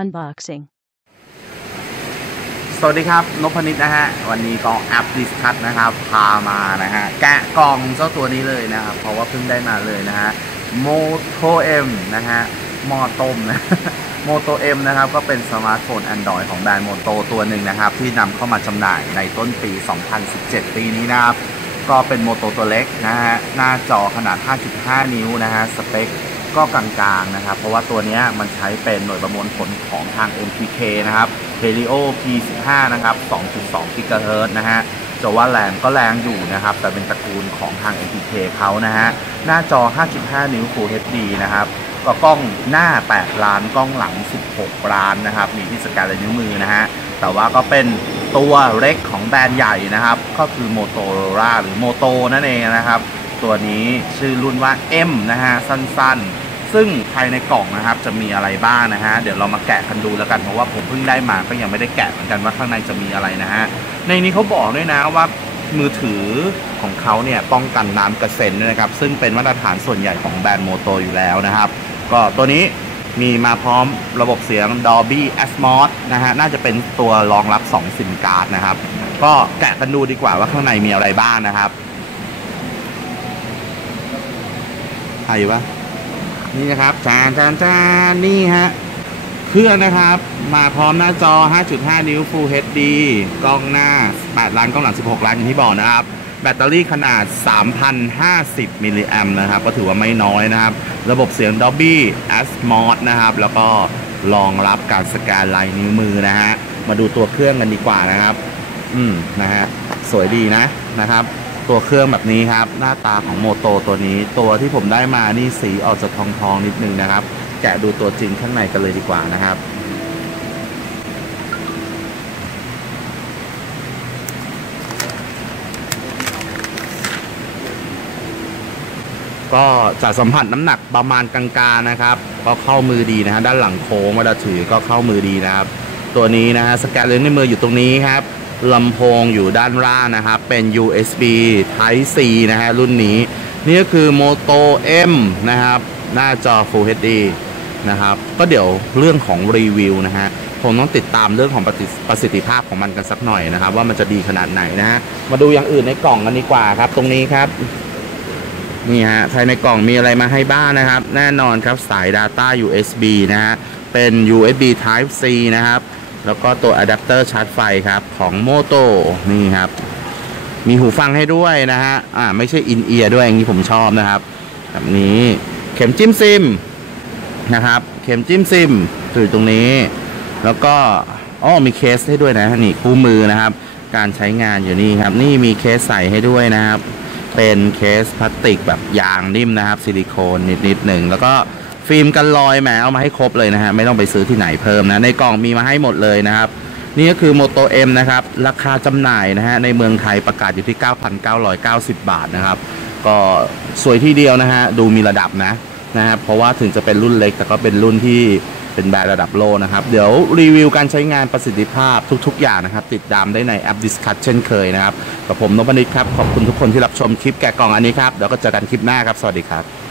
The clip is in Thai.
Unboxing สวัสดีครับนพนิดนะฮะ วันนี้ก็แอปดิสคัทนะครับ พามานะฮะ แกะกล่องเจ้าตัวนี้เลยนะครับ เพราะว่าเพิ่งได้มาเลยนะฮะโมโตเอ็มนะฮะมอต้มนะโมโตเอ็มนะครับ ก็เป็นสมาร์ทโฟน Android ของแบรนด์โมโตตัวหนึ่งนะครับ ที่นำเข้ามาจำหน่ายในต้นปี 2017 ปีนี้นะครับ ก็เป็นโมโตตัวเล็กนะฮะ หน้าจอขนาด 5.5 นิ้วนะฮะ สเปค ก็กลางๆนะครับ เพราะว่าตัวนี้มันใช้เป็นหน่วยประมวลผลของทาง MTK นะครับ Helio P15 นะครับ 2.2 GHz นะฮะจะว่าแรงก็แรงอยู่นะครับ แต่เป็นตระกูลของทาง MTK เขานะฮะ หน้าจอ 5.5 นิ้ว Full HD นะครับก็กล้องหน้า 8 ล้านกล้องหลัง 16 ล้านนะครับ มีที่สแกนลายนิ้วมือนะฮะ แต่ว่าก็เป็นตัวเล็กของแบรนด์ใหญ่นะครับ ก็คือ Motorola หรือ Moto นั่นเองนะครับ ตัวนี้ชื่อรุ่นว่า M นะฮะ สั้นๆ ซึ่งภายในกล่องนะครับจะมีอะไรบ้างนะฮะเดี๋ยวเรามาแกะกันดูแล้วกันเพราะว่าผมเพิ่งได้มาก็ยังไม่ได้แกะเหมือนกันว่าข้างในจะมีอะไรนะฮะในนี้เขาบอกด้วยนะว่ามือถือของเขาเนี่ยป้องกันน้ำกระเซ็นด้วยนะครับ ซึ่งเป็นมาตรฐานส่วนใหญ่ของแบรนด์โมโตอยู่แล้วนะครับ ก็ตัวนี้มีมาพร้อมระบบเสียง Dolby Atmos นะฮะน่าจะเป็นตัวรองรับ 2 ซิมการ์ดนะครับ ก็แกะกันดูดีกว่าว่าข้างในมีอะไรบ้างนะครับใครวะ นี่นะครับจานจานจานนี่ฮะเครื่องนะครับ มาพร้อมหน้าจอ 5.5 นิ้ว Full HD กล้องหน้า 8 ล้านกล้องหลัง 16 ล้านอย่างที่บอกนะครับ แบตเตอรี่ขนาด 3,050 มิลลิแอมนะครับ ก็ถือว่าไม่น้อยนะครับ ระบบเสียง Dolby Atmos นะครับ แล้วก็รองรับการสแกนลายนิ้วมือนะฮะ มาดูตัวเครื่องกันดีกว่านะครับ อืมนะฮะ สวยดีนะนะครับ ตัวเครื่องแบบนี้ครับ หน้าตาของโมโตตัวนี้ ตัวที่ผมได้มานี่สีออกจะทองทองๆนิดนึงนะครับ แกะดูตัวจริงข้างในกันเลยดีกว่านะครับก็จะสัมผัสน้ำหนักประมาณกลางๆนะครับ ก็เข้ามือดีนะฮะด้านหลังโค้งเวลาถือก็เข้ามือดีนะครับ ตัวนี้นะฮะสแกนเลนในมืออยู่ตรงนี้ครับ ลำโพงอยู่ด้านล่างนะครับ เป็น USB Type C นะฮะรุ่นนี้ นี่ก็คือ Moto M นะครับ หน้าจอ Full HD นะครับ ก็เดี๋ยวเรื่องของรีวิวนะฮะผมต้องติดตามเรื่องของประสิทธิประสทธิภาพของมันกันสักหน่อยนะครับ ว่ามันจะดีขนาดไหนนะฮะมาดูอย่างอื่นในกล่องกันดีกว่าครับ ตรงนี้ครับนี่ฮะภายในกล่องมีอะไรมาให้บ้างนะครับ แน่นอนครับสาย Data USB นะฮะเป็น USB Type C นะครับ แล้วก็ตัวอะแดปเตอร์ชาร์จไฟครับ ของ Moto นี่ครับ มีหูฟังให้ด้วยนะฮะ อ่า ไม่ใช่อินเอียร์ด้วยอย่างนี้ผมชอบนะครับ แบบนี้เข็มจิ้มซิมนะครับ เข็มจิ้มซิมอยู่ตรงนี้ แล้วก็อ๋อมีเคสให้ด้วยนะนี่คู่มือนะครับ การใช้งานอยู่นี่ครับ นี่มีเคสใส่ให้ด้วยนะครับ เป็นเคสพลาสติกแบบยางนิ่มนะครับ ซิลิโคนนิดๆหนึ่งแล้วก็ ฟิล์มกันรอยแหมเอามาให้ครบเลยนะฮะไม่ต้องไปซื้อที่ไหนเพิ่มนะ ในกล่องมีมาให้หมดเลยนะครับ นี่ก็คือ Moto M นะครับ ราคาจำหน่ายนะฮะในเมืองไทยประกาศอยู่ที่ 9,990 บาทนะครับ ก็สวยที่เดียวนะฮะดูมีระดับนะนะครับเพราะว่าถึงจะเป็นรุ่นเล็ก แต่ก็เป็นรุ่นที่เป็นแบรนด์ระดับโลกนะครับ เดี๋ยวรีวิวการใช้งานประสิทธิภาพทุก ๆ อย่างนะครับ ติดตามได้ในแอป Discuss เช่นเคยนะครับ กับผมนพนิดครับ ขอบคุณทุกคนที่รับชมคลิปแกะกล่องอันนี้ครับ เดี๋ยวก็เจอกันคลิปหน้าครับ สวัสดีครับ